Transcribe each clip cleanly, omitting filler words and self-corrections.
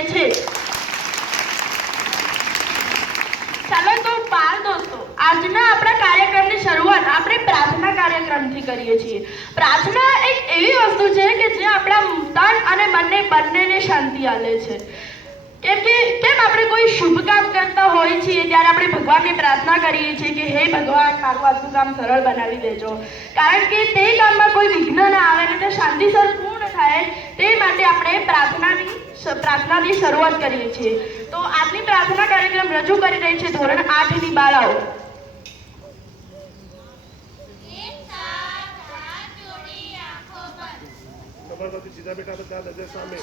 કરે છે। ચાલો તો બાળ દોસ્તો, આજના આપણા કાર્યક્રમની શરૂઆત આપણે પ્રાર્થના કાર્યક્રમથી કરીએ છીએ। પ્રાર્થના એક એવી વસ્તુ છે કે જે આપણા તન અને મનને બંનેને શાંતિ આપે છે। કેમ આપણે કોઈ શુભ કામ કરતા હોય છીએ ત્યારે આપણે ભગવાનને પ્રાર્થના કરીએ છીએ કે હે ભગવાન, મારું આજનું કામ સરળ બનાવી દેજો, કારણ કે તે કામમાં કોઈ વિઘ્ન ના આવે અને તે શાંતિસર પૂર્ણ થાય તે માટે આપણે પ્રાર્થનાની શરૂઆત કરીએ છીએ। તો આજની પ્રાર્થના કાર્યક્રમ રજૂ કરી રહી છે ધોરણ 8ની બાળાઓ। સીધા બેટા બધા નજર સામે।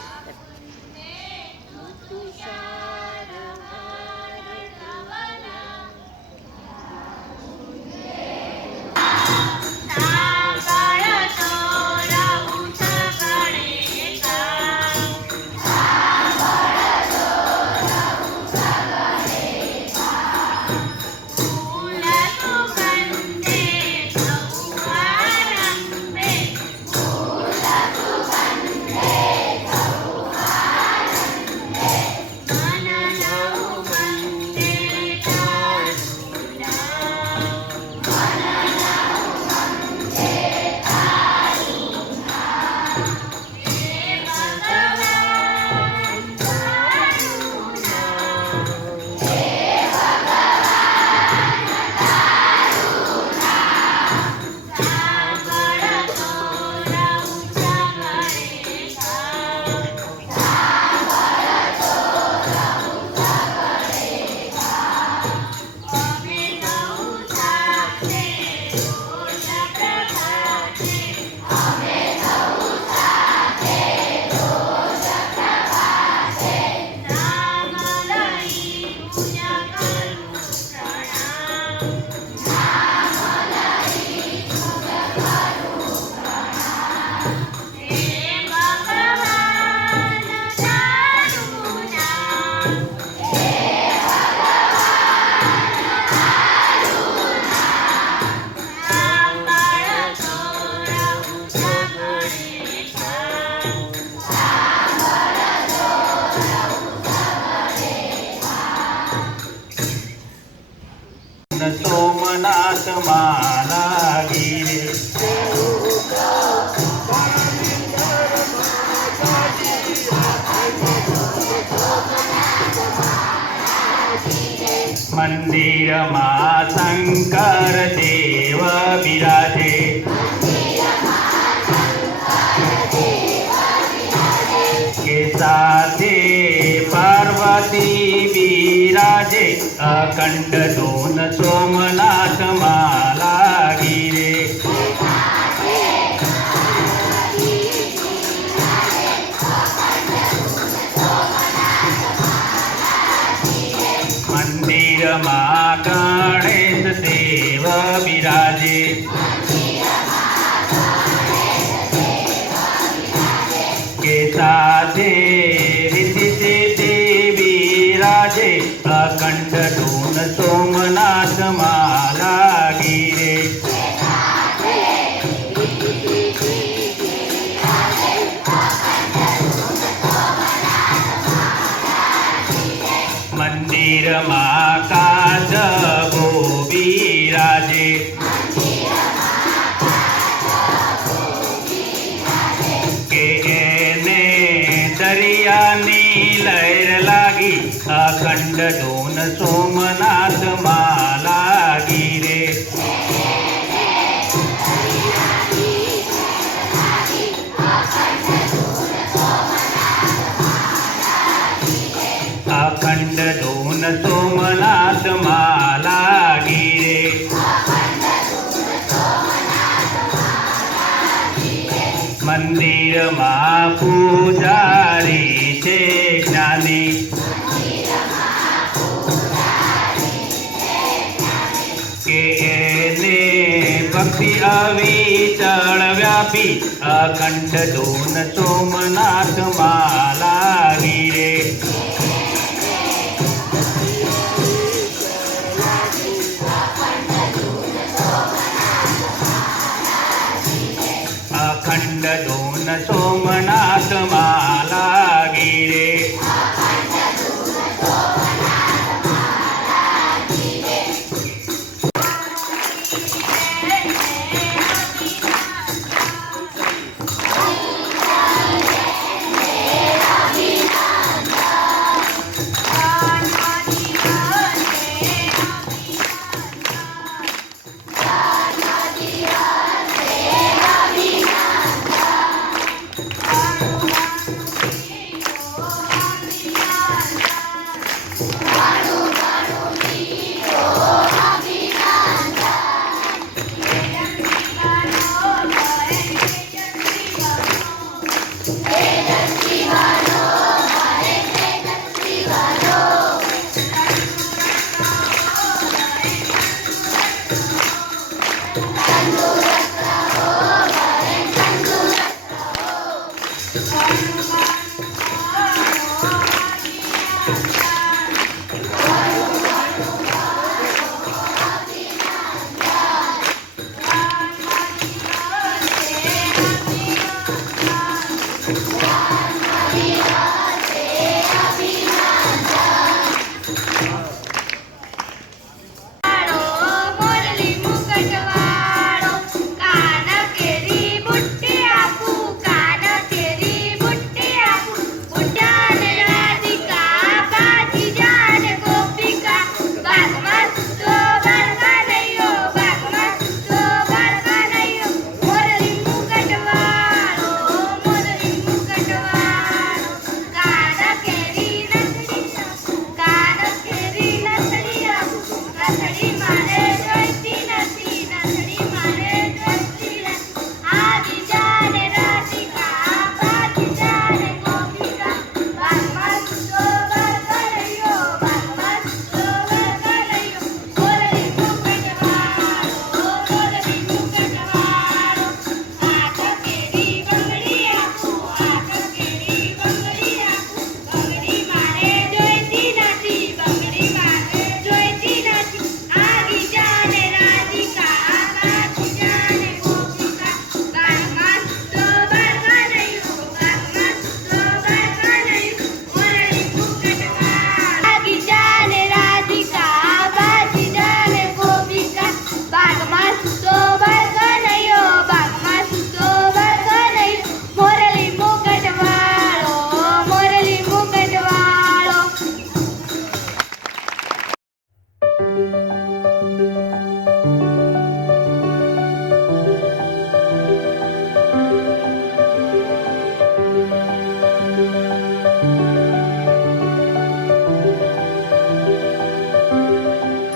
સોમનાથ માલા ગીરે મંદિરમાં શંકર દેવ બિરાજે, કે સાથે પાર્વતી બિરાજે, અખંડ ધૂન સોમનાથ માલા ગીરે। મંદિરમાં ગણેશ દેવ બિરાજે, કે સાથે રિદ્ધિ સિદ્ધિ બિરાજે, અખંડ ધૂન સોમનાથ માલા ગીરે। મંદિરમાં કાજબો બિરાજે, કે એને દરિયાની લહેર લાગી, અખંડ ધૂન સોમનાથ માલા ગીરે। અખંડ ધૂન સોમનાથ માલા ગીરે। મંદિરમાં પૂજારી છે જ્ઞાની, કે એને ભક્તિ અવિચળ વ્યાપી, અખંડ ધૂન સોમનાથ માલા